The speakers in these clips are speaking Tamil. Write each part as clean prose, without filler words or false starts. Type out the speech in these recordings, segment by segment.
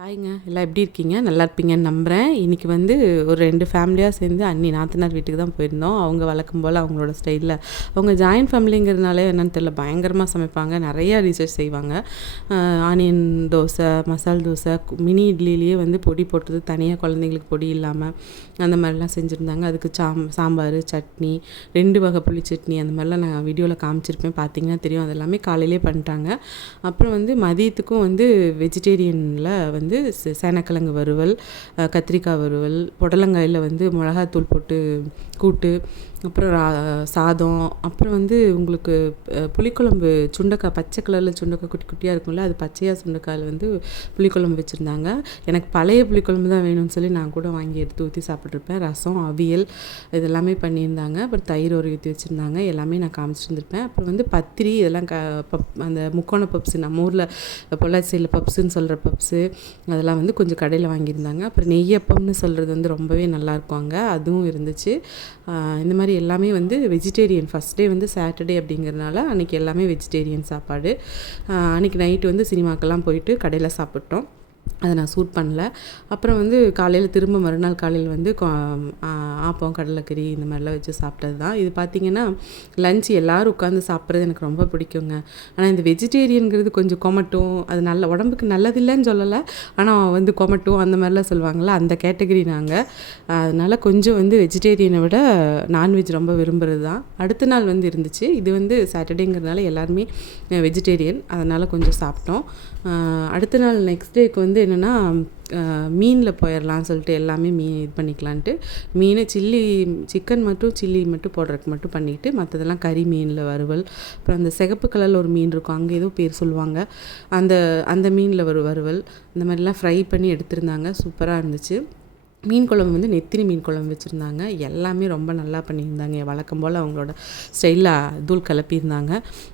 ஹாய்ங்க, எல்லாம் எப்படி இருக்கீங்க? நல்லா இருப்பீங்கன்னு நம்புகிறேன். இன்றைக்கி வந்து ஒரு 2 ஃபேமிலியாக சேர்ந்து அண்ணி நாத்தனார் வீட்டுக்கு தான் போயிருந்தோம். அவங்க வழக்கம் போல் அவங்களோட ஸ்டைலில் அவங்க ஜாயின்ட் ஃபேமிலிங்கிறதுனால என்னென்னு தெரியல, பயங்கரமாக சமைப்பாங்க. நிறையா ரிசர்ச் செய்வாங்க. ஆனியன் தோசை, மசால் தோசை, மினி இட்லிலேயே வந்து பொடி போட்டது தனியாக, குழந்தைங்களுக்கு பொடி இல்லாமல் அந்த மாதிரிலாம் செஞ்சுருந்தாங்க. அதுக்கு சாம்பார், சட்னி, 2 வகை புளி சட்னி, அந்த மாதிரிலாம் நான் வீடியோவில் காமிச்சிருப்பேன். பார்த்தீங்கன்னா தெரியும். அது எல்லாமே காலையிலே பண்ணிட்டாங்க. அப்புறம் வந்து மதியத்துக்கும் வந்து வெஜிடேரியனில் வந்து சேனக்கிழங்கு வறுவல், கத்திரிக்காய் வறுவல், புடலங்காயில் வந்து மிளகாத்தூள் போட்டு கூட்டு, அப்புறம் சாதம், அப்புறம் வந்து உங்களுக்கு புளிக்குழம்பு, சுண்டைக்காய், பச்சை கலரில் சுண்டைக்காய் குட்டி குட்டியாக இருக்கும்ல, அது பச்சையாக சுண்டைக்காயில் வந்து புளிக்குழம்பு வச்சுருந்தாங்க. எனக்கு பழைய புளிக்குழம்பு தான் வேணும்னு சொல்லி நான் கூட வாங்கி எடுத்து ஊற்றி சாப்பிட்ருப்பேன். ரசம், அவியல் இதெல்லாமே பண்ணியிருந்தாங்க. அப்புறம் தயிர் ஒரு ஊற்றி வச்சுருந்தாங்க. எல்லாமே நான் காமிச்சிருந்துருப்பேன். அப்புறம் வந்து பத்திரி, இதெல்லாம் அந்த முக்கோண பப்ஸு, நம்ம ஊரில் பொள்ளாச்சி சைடில் பப்ஸுன்னு சொல்கிற பப்ஸு, அதெல்லாம் வந்து கொஞ்சம் கடையில் வாங்கியிருந்தாங்க. அப்புறம் நெய்யப்பம்னு சொல்கிறது வந்து ரொம்பவே நல்லாயிருக்கும் அங்கே, அதுவும் இருந்துச்சு. இந்த மாதிரி எல்லாமே வந்து வெஜிடேரியன். ஃபஸ்ட் டே வந்து சாட்டர்டே அப்படிங்கிறதுனால அன்றைக்கி எல்லாமே வெஜிடேரியன் சாப்பாடு. அன்றைக்கி நைட்டு வந்து சினிமாக்கெல்லாம் போயிட்டு கடையில் சாப்பிட்டோம். அதை நான் ஷூட் பண்ணல. அப்புறம் வந்து காலையில் திரும்ப மறுநாள் காலையில் வந்து ஆப்பம், கடலைக்கறி இந்த மாதிரிலாம் வச்சு சாப்பிட்டது தான். இது பார்த்திங்கன்னா லஞ்ச் எல்லோரும் உட்காந்து சாப்பிட்றது எனக்கு ரொம்ப பிடிக்குங்க. ஆனால் இந்த வெஜிடேரியனுங்கிறது கொஞ்சம் கொமட்டும், அது நல்ல உடம்புக்கு நல்லதில்லைன்னு சொல்லலை, ஆனால் வந்து கொமட்டும் அந்த மாதிரிலாம் சொல்லுவாங்கள்ல, அந்த கேட்டகரி நாங்கள். அதனால் கொஞ்சம் வந்து வெஜிடேரியனை விட நான்வெஜ் ரொம்ப விரும்புகிறது தான். அடுத்த நாள் வந்து இருந்துச்சு. இது வந்து சாட்டர்டேங்கிறதுனால எல்லாருமே வெஜிடேரியன், அதனால் கொஞ்சம் சாப்பிட்டோம். அடுத்த நாள் நெக்ஸ்ட் டேக்கு வந்து என்னென்னா மீனில் போயிடலான்னு சொல்லிட்டு எல்லாமே மீன் இது பண்ணிக்கலான்ட்டு மீன் சிக்கன் மட்டும் சில்லி மட்டும் போடுறதுக்கு மட்டும் பண்ணிவிட்டு, மற்றதெல்லாம் கறி மீனில் வறுவல். அப்புறம் அந்த சிகப்பு கலரில் ஒரு மீன் இருக்கும், அங்கே ஏதோ பேர் சொல்லுவாங்க, அந்த மீனில் வறுவல், இந்த மாதிரிலாம் ஃப்ரை பண்ணி எடுத்திருந்தாங்க. சூப்பராக இருந்துச்சு. மீன் குழம்பு வந்து நெத்திலி மீன் குழம்பு வச்சுருந்தாங்க. எல்லாமே ரொம்ப நல்லா பண்ணியிருந்தாங்க. வழக்கம் போல் அவங்களோட ஸ்டைலில் தூள் கலப்பியிருந்தாங்க.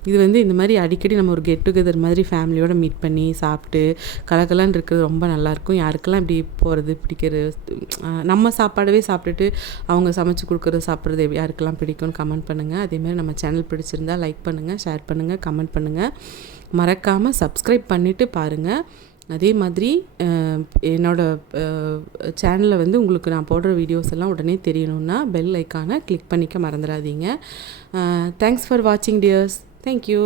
இது வந்து இந்த மாதிரி அடிக்கடி நம்ம ஒரு கெட் டுகெதர் மாதிரி ஃபேமிலியோடு மீட் பண்ணி சாப்பிட்டு கலக்கலான்னு இருக்கிறது ரொம்ப நல்லாயிருக்கும். யாருக்கெல்லாம் இப்படி போகிறது பிடிக்கிறது, நம்ம சாப்பாடவே சாப்பிட்டுட்டு அவங்க சமைச்சு கொடுக்குறது சாப்பிட்றது யாருக்கெல்லாம் பிடிக்கும்னு கமெண்ட் பண்ணுங்கள். அதேமாதிரி நம்ம சேனல் பிடிச்சிருந்தால் லைக் பண்ணுங்கள், ஷேர் பண்ணுங்கள், கமெண்ட் பண்ணுங்கள். மறக்காமல் சப்ஸ்கிரைப் பண்ணிவிட்டு பாருங்கள். அதே மாதிரி என்னோடய சேனலில் வந்து உங்களுக்கு நான் போடுற வீடியோஸ் எல்லாம் உடனே தெரியணுன்னா பெல் ஐக்கானை கிளிக் பண்ணிக்க மறந்துடாதீங்க. தேங்க்ஸ் ஃபார் வாட்சிங் டியர்ஸ். தேங்க்யூ.